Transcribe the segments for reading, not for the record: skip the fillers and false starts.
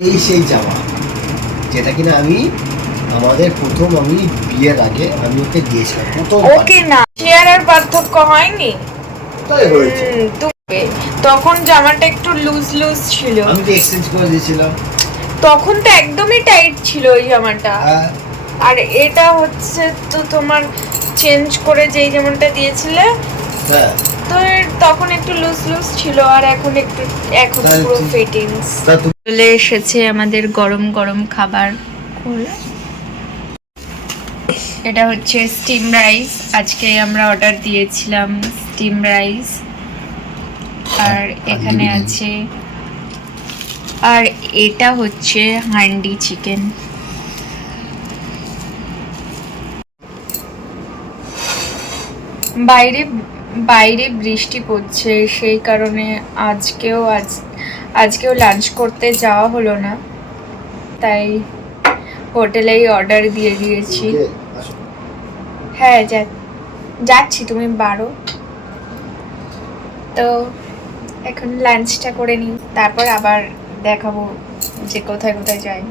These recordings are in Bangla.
এই সেই জামা যেটা কিনা আমি আমাদের প্রথম আমি বিয়ের আগে আমি ওকে দিয়েছিলাম প্রথম ওকে না চেয়ারের পার্থক্য হয়নি। তাই হয়েছে। তুমি তখন জামাটা একটু লুজ লুজ ছিল, আমি তো এক্সচেঞ্জ করে দিয়েছিলাম। তখন তো একদমই টাইট ছিল ওই জামাটা। হ্যাঁ, আর এটা হচ্ছে তো তোমার চেঞ্জ করে যেই জামাটা দিয়েছিলে হ্যাঁ, তো তখন একটু লুজ লুজ ছিল, আর এখন একটু এখন তাহলে পুরো ঠিক- ফিটিংস। তা তুমি চলে এসেছে আমাদের গরম গরম খাবার। এটা হচ্ছে স্টিম রাইস, আজকে আমরা অর্ডার দিয়েছিলাম স্টিম রাইস। আর এখানে আছে, আর এটা হচ্ছে হান্ডি চিকেন। বাইরে বাইরে বৃষ্টি পড়ছে, সেই কারণে আজকেও লাঞ্চ করতে যাওয়া হলো না, তাই হোটেলেই অর্ডার দিয়ে দিয়েছি। আসো। হ্যাঁ যাচ্ছি, তুমি বারো তো এখন লাঞ্চটা করে নিই, তারপর আবার দেখাবো যে কোথায় কোথায় যাই।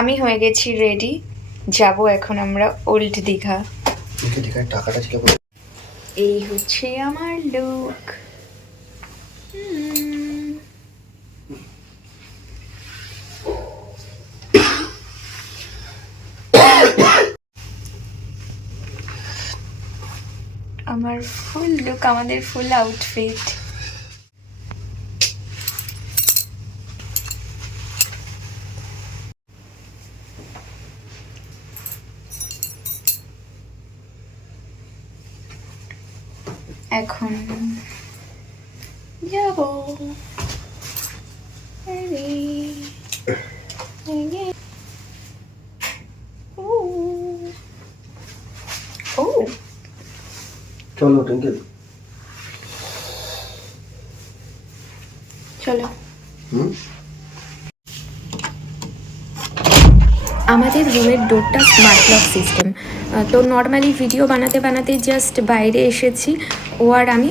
আমি হয়ে গেছি রেডি, যাব এখন আমরা ওল্ড দীঘা। টাকাটা ছিল এই হচ্ছে আমার লুক। আমার ফুল লুক, আমাদের ফুল আউটফিট। এখন যাব ও চলো টুঙ্কেল। চলো। হুম, আমাদের রুমের ডোরটা স্মার্ট লক সিস্টেম, তো নর্মালি ভিডিও বানাতে বানাতে জাস্ট বাইরে এসেছি, ও আর আমি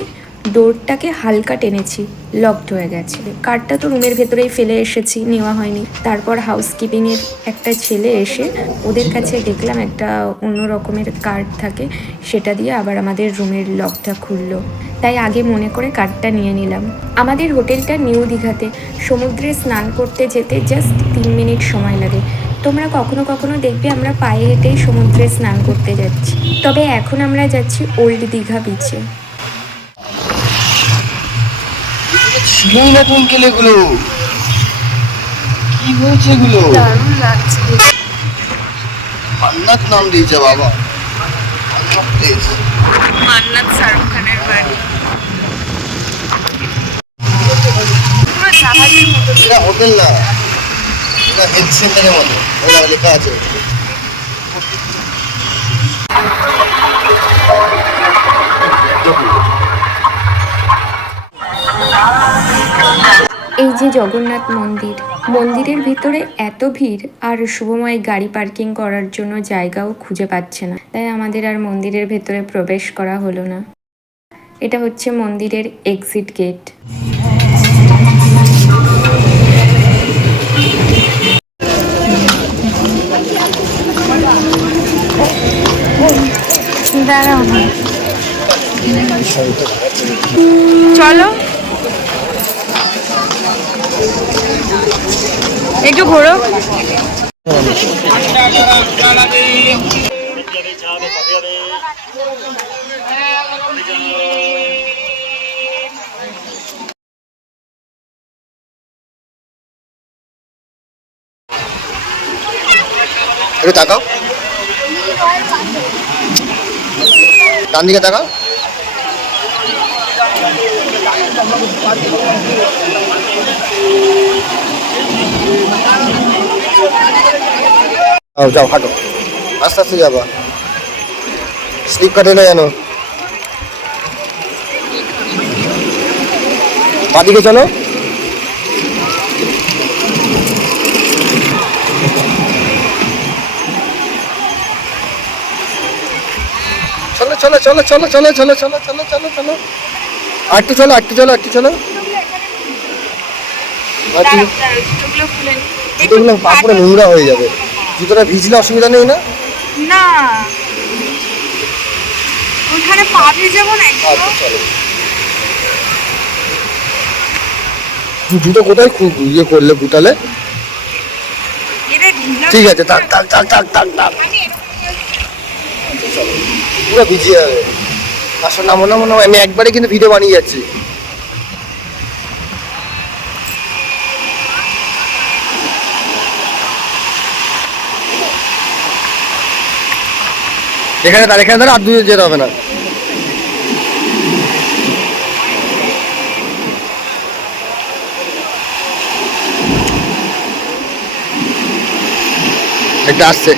ডোরটাকে হালকা টেনেছি, লকড হয়ে গেছে। কার্ডটা তো রুমের ভেতরেই ফেলে এসেছি, নেওয়া হয়নি। তারপর হাউসকিপিংয়ের একটা ছেলে এসে ওদের কাছে দেখলাম একটা অন্য রকমের কার্ড থাকে, সেটা দিয়ে আবার আমাদের রুমের লকটা খুললো। তাই আগে মনে করে কার্ডটা নিয়ে নিলাম। আমাদের হোটেলটা নিউ দীঘাতে, সমুদ্রে স্নান করতে যেতে জাস্ট 3 মিনিট সময় লাগে। তোমরা কখনো কখনো দেখবে আমরা পায়ে হেঁটেই সমুদ্রে স্নান করতে যাচ্ছি, তবে এখন আমরা যাচ্ছি ওল্ড দীঘা বিচে। ছিলই না টুঙ্কেল, এগুলো কি হয়েছে এগুলো? দারুণ লাগছে। মান্নাত নাম দিয়েছে বাবা, মান্নাত প্লেস। মান্নাত শাহরুখ খানের বাড়ি, পুরো জাহাজের মতো। এটা হোটেল না, এটা হেলথ সেন্টারের মতো, ওরা লেখা আছে। এই যে জগন্নাথ মন্দির, মন্দিরের ভিতরে এত ভিড়, আর শুভময় গাড়ি পার্কিং করার জন্য জায়গাও খুঁজে পাচ্ছে না, তাই আমাদের আর মন্দিরের ভেতরে প্রবেশ করা হলো না। এটা হচ্ছে মন্দিরের এক্সিট গেট। দাঁড়াও না, চলো একটু ঘোরো। একটু তাকাও, ডান দিকে তাকাও। যাও হাঁটো, আস্তে আস্তে যাবা, স্লিপ কাটে না জানো। বাদিকে চলো। চলো চলো। চলো চলো চলো চলো চলো চলো চলো চলো চলো একটু চলো একটু চলো একটু চলো জুতোগুলো পা পুরো নোংরা হয়ে যাবে, জুতোটা ভিজলে অসুবিধা নেই না? না ওখানে পা ভিজাবো না একটু? আচ্ছা চলো। জুতো কোথায় খুব ইয়ে করলে গুটালে? এটা ঢিলা ঠিক আছে থাক থাক থাক থাক থাক থাক চলো পুরো ভিজিয়ে যাবে। আসলে নামো নামো নামো, আমি একবারে কিন্তু ভিডিও বানিয়ে যাচ্ছি। এখানে দাঁড়া এখানে দাঁড়া, আর দূরে যেতে হবে না। একটা আসছে,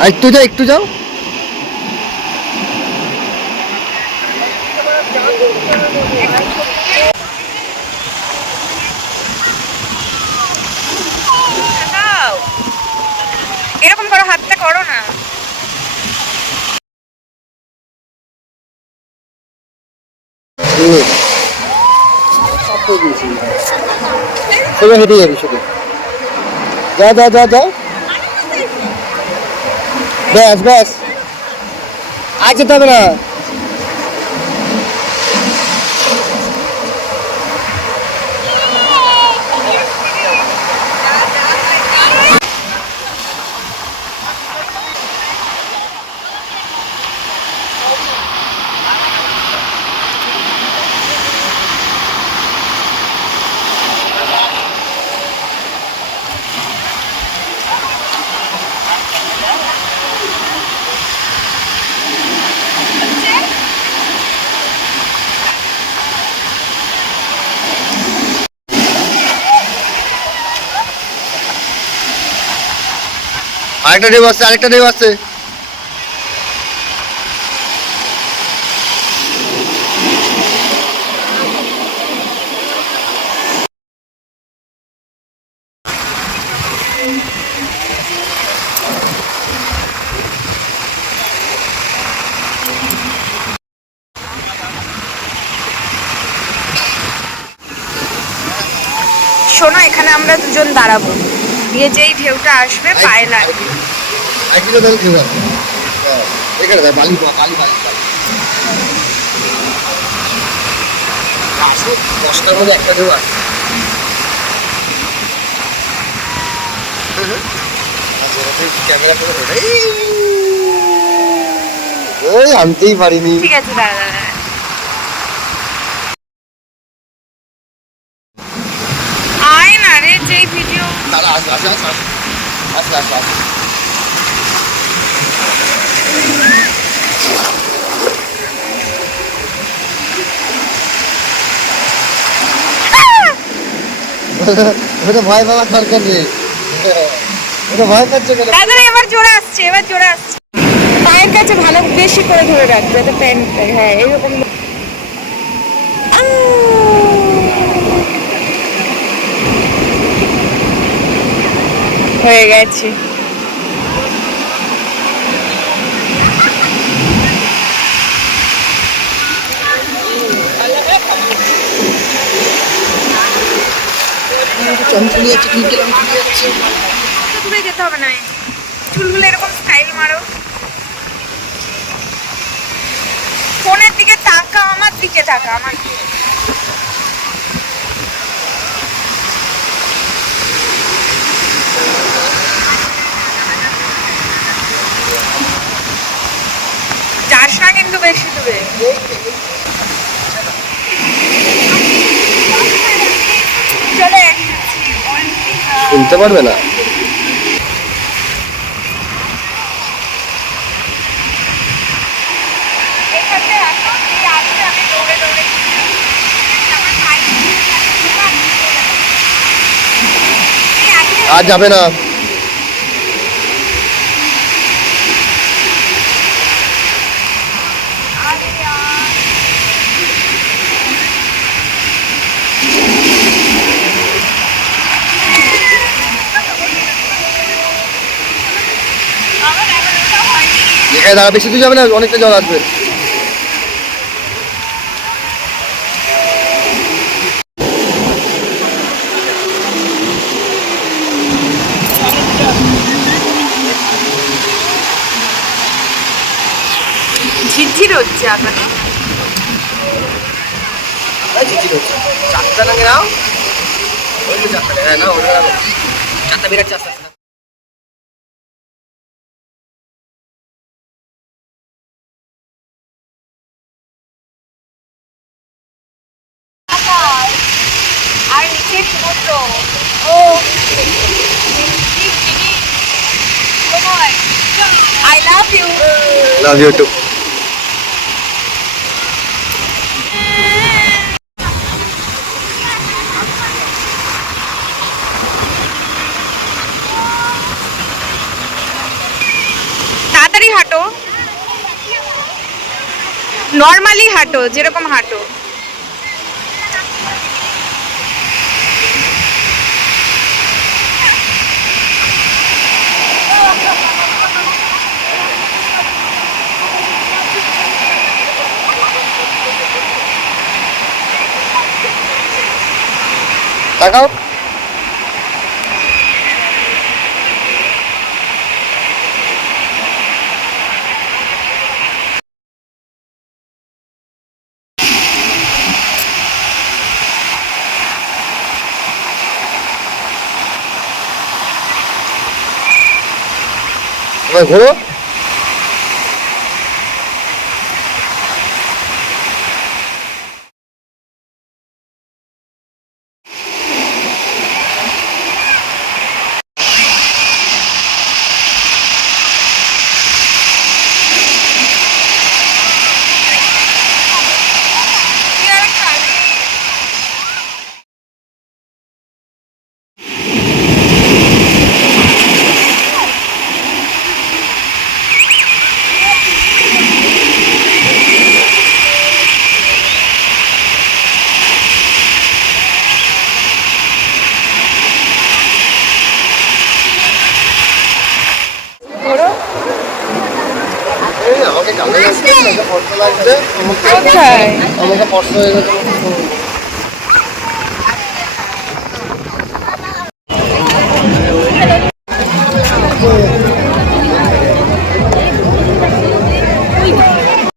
আর একটু যাও একটু যাও। দাও এরকম করো, হাতটা করো না। সোজা হেঁটে যাবি শুধু, যা যা যা যা, ব্যাস ব্যাস আর যেতে হবে না। আরেকটা ঢেউ আসছে, আরেকটা ঢেউ আসছে। শোনো এখানে আমরা দুজন দাঁড়াবো, দিয়ে যেই ঢেউটা আসবে পায়ে লাগবে। একদিকে তাহলে ঢেউ আসছে, এখানে দেখ বালি বালি বালি বালি আসো, 10টার মধ্যে একটা ঢেউ আসছে। ক্যামেরা করে ওই আনতেই পারিনি। ঠিক আছে দাঁড়া দাঁড়া, আয় না রে যেই ভিডিও। দাঁড়া আসবে আসবে আসবে আসবে আসবে আসবে। ওটা ভয় পাওয়ার দরকার নেই, ওটা ভয় পাচ্ছে কেন? দাদা এবার জোরে আসছে, এবার জোরে আসছে। পায়ের কাছে ভালো বেশি করে ধরে রাখবে যাতে প্যান্ট, হ্যাঁ এরকম। হয়ে গেছে। চমচলি যাচ্ছে, তুই গেলাম চলে যাচ্ছে। দূরে যেতে হবে না, চুলগুলো এরকম স্টাইল মারো। ফোনের দিকে তাকা, আমার দিকে তাকা, আমার দিকে। যাস না কিন্তু বেশি দূরে। চলে শুনতে পারবে না। এখানে আসো, এই আসলে আমি দৌড়ে দৌড়ে আর যাবে না। এখানে দাঁড়া, বেশি দূর যাবে না, অনেকটা জল আসবে। ঝিরঝির হচ্ছে এখন। চারটা নাকি নাও, ওই তো চারটা, হ্যাঁ না ওটা চারটা বিরাট চারটা। আর নিচে সমুদ্র। Oh I love you. Love you too. তাড়াতাড়ি হাঁটো, নর্মালি হাঁটো, যেরকম হাঁটো। তাকাও। ঘোরো। আমাকে কালো লাগছে, আমাকে ফর্সা লাগছে, আমাকে ফর্সা হয়ে গেছে।